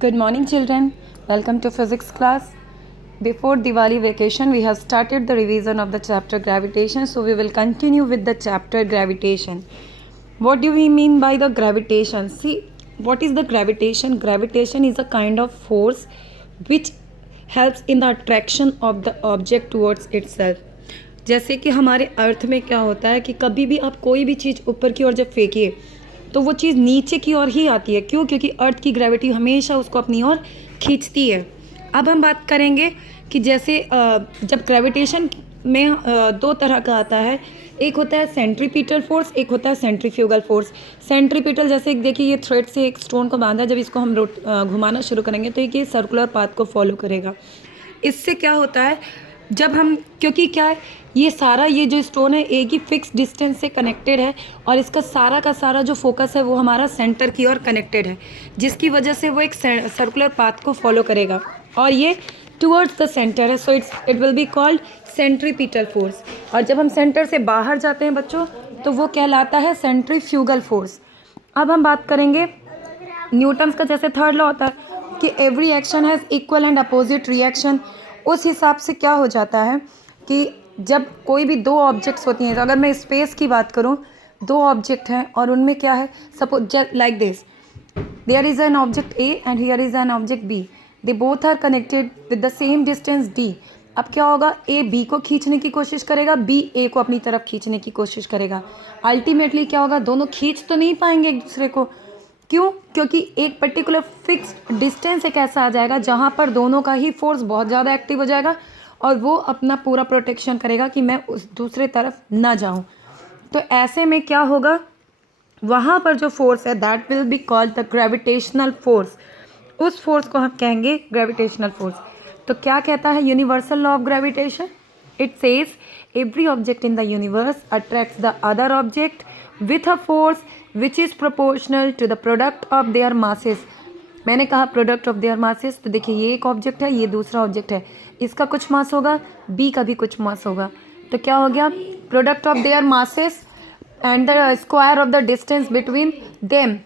Good morning, children. Welcome to physics class. Before Diwali vacation, we have started the revision of the chapter gravitation. So we will continue with the chapter gravitation. What do we mean by the gravitation? See, what is the gravitation? Gravitation is a kind of force which helps in the attraction of the object towards itself. जैसे कि हमारे अर्थ में क्या होता है कि कभी भी आप कोई भी चीज़ ऊपर की ओर जब फेंकिए तो वो चीज़ नीचे की ओर ही आती है। क्यों? क्योंकि अर्थ की ग्रेविटी हमेशा उसको अपनी ओर खींचती है। अब हम बात करेंगे कि जैसे जब ग्रेविटेशन में दो तरह का आता है। एक होता है सेंट्रीपिटल फोर्स, एक होता है सेंट्रीफ्यूगल फोर्स। सेंट्रीपिटल जैसे देखिए ये थ्रेड से एक स्टोन को बांधा, जब इसको हम घुमाना शुरू करेंगे तो ये सर्कुलर पाथ को फॉलो करेगा। इससे क्या होता है, जब हम, क्योंकि क्या है, ये जो स्टोन है एक ही फिक्स डिस्टेंस से कनेक्टेड है और इसका सारा का सारा जो फोकस है वो हमारा सेंटर की ओर कनेक्टेड है, जिसकी वजह से वो एक सर्कुलर पाथ को फॉलो करेगा और ये टुवर्ड्स द सेंटर है। So it will be called centripetal force. और जब हम सेंटर से बाहर जाते हैं बच्चों तो वो कहलाता है सेंट्रीफ्यूगल फोर्स। अब हम बात करेंगे न्यूटन्स का जैसे थर्ड लॉ होता है कि every action has equal and opposite reaction. उस हिसाब से क्या हो जाता है कि जब कोई भी दो ऑब्जेक्ट्स होती हैं, तो अगर मैं स्पेस की बात करूं, दो ऑब्जेक्ट हैं और उनमें क्या है, suppose just like this, there is an object A and here is an object B, they both are connected with the same distance D. अब क्या होगा, ए बी को खींचने की कोशिश करेगा, बी ए को अपनी तरफ खींचने की कोशिश करेगा। अल्टीमेटली क्या होगा, दोनों खींच तो नहीं पाएंगे एक दूसरे को। क्यों? क्योंकि एक पर्टिकुलर फिक्स्ड डिस्टेंस एक ऐसा आ जाएगा जहाँ पर दोनों का ही फोर्स बहुत ज़्यादा एक्टिव हो जाएगा और वो अपना पूरा प्रोटेक्शन करेगा कि मैं उस दूसरे तरफ ना जाऊँ। तो ऐसे में क्या होगा, वहाँ पर जो फोर्स है that will be called the gravitational force. उस फोर्स को हम कहेंगे ग्रेविटेशनल फोर्स। तो क्या कहता है universal law of gravitation? It says every object in the universe attracts the other object with a force which is proportional to the product of their masses. मैंने कहा प्रोडक्ट ऑफ देयर मासेस, तो देखिए ये एक object है, ये दूसरा object है, इसका कुछ मास होगा, बी का भी कुछ मास होगा। तो क्या हो गया, product of their masses and the square of the distance between them